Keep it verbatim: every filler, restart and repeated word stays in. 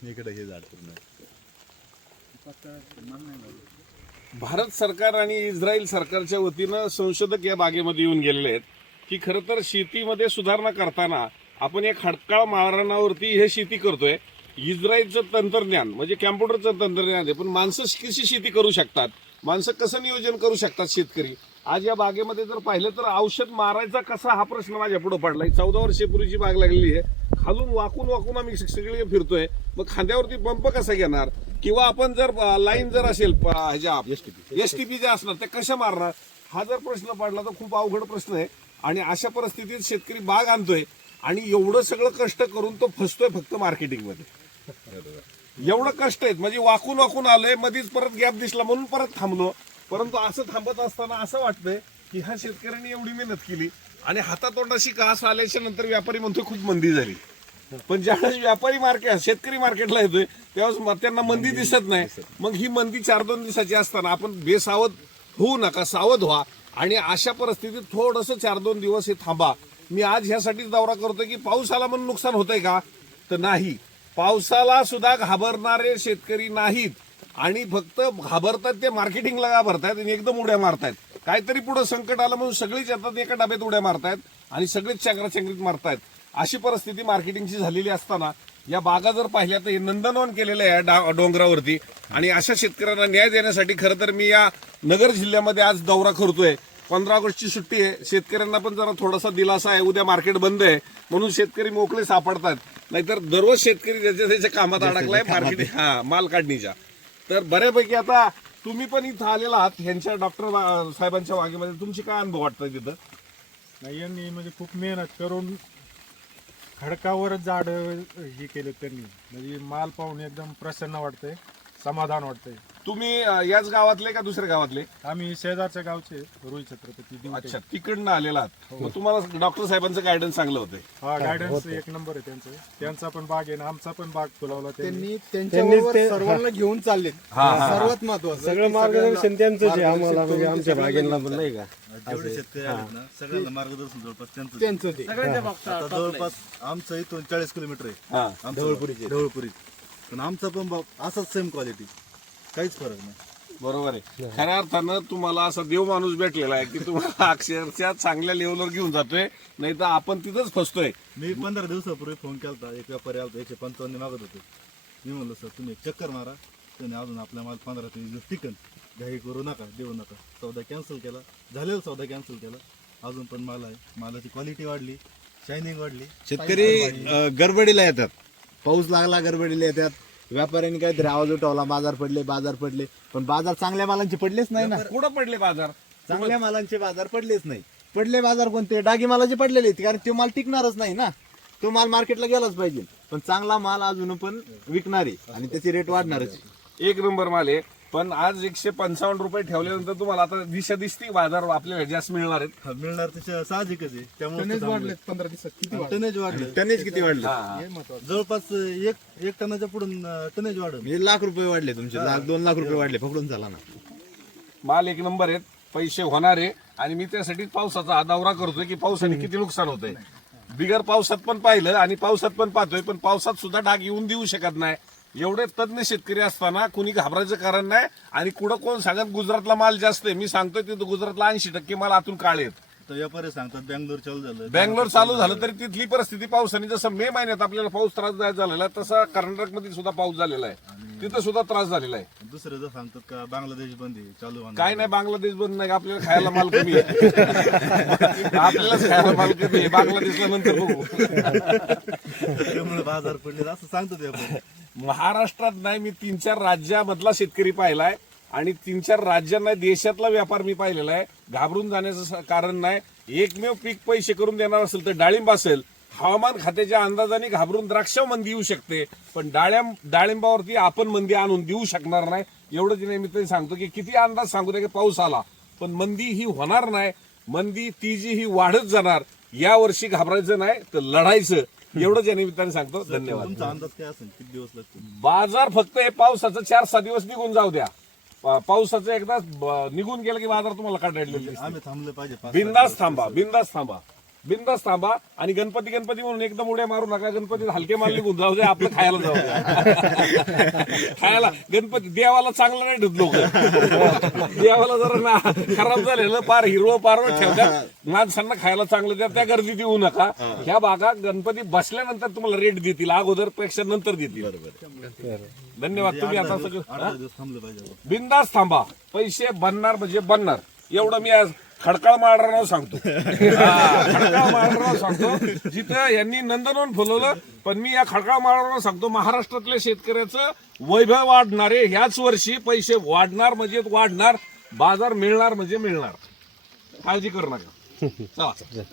इकडे हे झाड पूर्ण भारत सरकार आणि इस्रायल सरकारच्या वतीनं संशोधक या बागेमध्ये येऊन गेलेले आहेत की खरं तर शेतीमध्ये सुधारणा करताना आपण एक खडकाळ मारणावरती हे शेती करतोय. इस्रायलचं तंत्रज्ञान म्हणजे कॅम्प्युटरचं तंत्रज्ञान आहे, पण माणसं कशी शेती करू शकतात, माणसं कसं नियोजन करू शकतात शेतकरी. आज या बागेमध्ये जर पाहिलं तर औषध मारायचा कसा हा प्रश्न माझ्या पुढे पडलाय. चौदा वर्षापूर्वीची बाग लागलेली आहे, खालून वाकून वाकून आम्ही सगळे फिरतोय. मग खांद्यावरती पंप कसा घेणार, किंवा आपण जर लाईन जर असेल ह्याच्या एसटीपी जे असणार ते कशा मारणार, हा जर प्रश्न पडला तर खूप अवघड प्रश्न आहे. आणि अशा परिस्थितीत शेतकरी बाग आणतोय आणि एवढं सगळं कष्ट करून तो फसतोय फक्त मार्केटिंगमध्ये. एवढं कष्ट आहेत म्हणजे वाकून वाकून आलोय, मध्येच परत गॅप दिसला म्हणून परत थांबलो. परंतु असं थांबत असताना असं वाटतंय की ह्या शेतकऱ्यांनी एवढी मेहनत केली आणि हातातोंडाशी घास आल्याच्या नंतर व्यापारी म्हणतोय खूप मंदी झाली. पण ज्यावेळेस व्यापारी मार्केट शेतकरी मार्केटला येतोय त्यावेळेस त्यांना मंदी दिसत नाही. मग ही मंदी चार दोन दिवसाची असताना आपण बेसावध होऊ नका, सावध व्हा आणि अशा परिस्थितीत थोडंसं चार दोन दिवस हे थांबा. मी आज ह्यासाठीच दौरा करतोय की पाऊस आला म्हणून नुकसान होतंय का, तर नाही. पावसाला सुद्धा घाबरणारे शेतकरी नाहीत आणि फक्त घाबरतात ते मार्केटिंगला घाबरतायत आणि एकदम उड्या मारतायत. काहीतरी पुढे संकट आलं म्हणून सगळीच येतात एका डब्यात उड्या मारतायत आणि सगळेच चंगराचंगरीत मारतायत. अशी परिस्थिती मार्केटिंगची झालेली असताना या बागा जर पाहिल्या तर हे नंदनवन केलेलं आहे डोंगरावरती. आणि अशा शेतकऱ्यांना न्याय देण्यासाठी खरं तर मी या नगर जिल्ह्यामध्ये आज दौरा करतोय. पंधरा ऑगस्टची सुट्टी आहे, शेतकऱ्यांना पण जरा थोडासा दिलासा आहे. उद्या मार्केट बंद आहे म्हणून शेतकरी मोकळे सापडतात, नाहीतर दररोज शेतकरी ज्याच्या त्याच्या कामात अडकलाय मार्केट हा माल काढणीच्या. तर बऱ्यापैकी आता तुम्ही पण इथं आलेला आहात ह्यांच्या डॉक्टर साहेबांच्या बागेमध्ये, तुमची काय अनुभव वाटतोय तिथं? नाही, यांनी म्हणजे खूप मेहनत करून खडकावरच झाड हे केले त्यांनी. म्हणजे माल पाहून एकदम प्रसन्न वाटतंय, समाधान वाटतंय. तुम्ही याच गावातले का दुसऱ्या गावातले? आम्ही शेजारच्या गावचे रुई छत्रपती दिवटे. अच्छा, तिकडनं आलेला आहात. मग तुम्हाला डॉक्टर साहेबांचं गायडन्स चांगलं होतंय? हा, गायडन्स एक नंबर आहे त्यांचं. त्यांचा पण बाग आहे ना, आमचा पण बाग फुलावला त्यांनी. त्यांच्याबरोबर सर्वांना घेऊन चालले, सर्वात महत्वाचं सगळं मार्गदर्शन त्यांचं आहे आम्हाला, म्हणजे आमच्या बागेला पण नाही का जेवढे शेतकरी आहेत ना सगळ्यांना मार्गदर्शन जवळपास त्यांचं त्यांचं ते आता जवळपास आमचं इथून चाळीस किलोमीटर आहे ढवळपुरीचे ढवळपुरीत, पण आमचा पण बाग असाच सेम क्वालिटी, काहीच फरक नाही. बरोबर आहे. खऱ्या अर्थानं तुम्हाला असा देव माणूस भेटलेला आहे की तुम्हाला अक्षरशः चांगल्या लेवलवर घेऊन जातोय, नाही तर आपण तिथंच फसतोय. मी पंधरा दिवसापूर्वी फोन केला, एक व्यापारी आला एकशे पंचावन्न मागत होते. मी म्हणलं सर तुम्ही एक चक्कर मारा, त्याने अजून आपल्या माल पंधरा ते वीस दिवस टिकन, घाई करू नका, देऊ नका. सौदा कॅन्सल केला, झालेला सौदा कॅन्सल केला. अजून पण माल आहे, मालाची क्वालिटी वाढली, शायनिंग वाढली. शेतकरी गडबडीला येतात, पाऊस लागला गडबडीला येतात. व्यापाऱ्यांनी काहीतरी आवाज उठवला, बाजार पडले बाजार पडले, पण बाजार चांगल्या मालांचे पडलेच नाही ना. कुठं पडले बाजार? चांगल्या मालांचे बाजार पडलेच नाही. पडले बाजार कोणते? डागी मालाचे पडलेले आहेत, कारण तो माल टिकणारच नाही ना. तो माल मार्केटला गेलाच पाहिजे, पण चांगला माल अजून पण विकणार आहे आणि त्याची रेट वाढणारच. एक नंबर माल आहे, पण आज एकशे पंचावन्न रुपये ठेवल्यानंतर तुम्हाला आता दिशा दिसती बाजार आपल्याला जास्त मिळणार आहेत. हा, मिळणार त्याच्या साहजिकच आहे. त्यामुळे टनेज वाढले पंधरा दिवसात किती वाढले? टनेज वाढलं, टनेज किती वाढले? जवळपास एक एक टनाच्या पुढून टनेज वाढलं. म्हणजे लाख रुपये वाढले तुमचे, लाख दोन लाख रुपये वाढले, पकडून चाला ना. माल एक नंबर आहेत, पैसे होणार आहे. आणि मी त्यासाठी पावसाचा दौरा करतोय की पावसाने किती नुकसान होतंय. बिगर पावसात पण पाहिलं आणि पावसात पण पाहतोय, पण पावसात सुद्धा डाग येऊन देऊ शकत नाही. एवढे तज्ञ शेतकरी असताना कुणी घाबरायचं कारण नाही. आणि कुठं कोण सांगत गुजरातला माल जास्त आहे, मी सांगतोय तिथं गुजरातला ऐंशी टक्के माल आतून काळे आहेत. तर व्यापारी सांगतात बँगलोर चालू झालं, बँगलोर चालू झालं तरी तिथली परिस्थिती पावसाने, जसं मे महिन्यात आपल्याला पाऊस त्रास झालेला आहे तसा कर्नाटकमध्ये सुद्धा पाऊस झालेला आहे, तिथं सुद्धा त्रास झालेला आहे. दुसरे जर सांगतात का बांगलादेश बंद आहे चालू होणार. काय नाही, बांगलादेश बंद नाही, आपल्याला खायला माल कमी आहे. आपल्यालाच खायला माल कमी आहे, बांगलादेशला नंतर बघू. त्यामुळे बाजार पडले असं सांगतात व्यापारी. महाराष्ट्रात नाही, मी तीन चार राज्यामधला शेतकरी पाहिलाय आणि तीन चार राज्यांना देशातला व्यापार मी पाहिलेला आहे. घाबरून जाण्याचं कारण नाही. एकमेव पीक पैसे करून देणार असेल तर डाळिंब असेल. हवामान खात्याच्या अंदाजाने घाबरून द्राक्ष मंदी येऊ शकते, पण डाळिंब डाळिंबावरती आपण मंदी आणून देऊ शकणार नाही. एवढं जे निमित्ताने सांगतो की किती अंदाज सांगू दे की पाऊस आला, पण मंदी ही होणार नाही. मंदी ती जी ही वाढत जाणार. या वर्षी घाबरायचं नाही तर लढायचं, एवढंच या निमित्ताने सांगतो. धन्यवाद. तुमचा अंदाज काय असेल, किती दिवस लागतील? बाजार फक्त हे पावसाचं चार सहा दिवस निघून जाऊ द्या. पावसाचं एकदा निघून गेलं की बाजार तुम्हाला काढायला आम्ही थांबले पाहिजे. बिंदास थांबा, बिंदास थांबा. बिंदास थांबा आणि गणपती गणपती म्हणून एकदम उड्या मारू नका. गणपती हलके मारले गुण जाऊ दे, आपलं खायला जाऊ दे. खायला गणपती देवाला चांगलं नाही ठेवत लोक. देवाला जरा ना खराब झालेलं पार हिरवं पारवं ठेवतात. माणसांना खायला चांगलं द्या, त्या गर्दीत येऊ नका. ह्या भागात गणपती बसल्यानंतर तुम्हाला रेट देतील, अगोदर पेक्षा नंतर देतील. धन्यवाद. तुम्ही आता सगळं आठ दहा दिवस थांबलं पाहिजे. बिंदास थांबा. पैसे बनणार म्हणजे बनणार, एवढं मी आज खडकाळ माळरानावर सांगतो. हा, खडकाळ माळरानावर सांगतो. जिथं यांनी नंदनवन फुलवलं, पण मी या खडकाळ माळरानावर सांगतो, महाराष्ट्रातल्या शेतकऱ्याचं वैभव वाढणार आहे. ह्याच वर्षी पैसे वाढणार म्हणजे वाढणार, बाजार मिळणार म्हणजे मिळणार. काळजी करू नका. चला.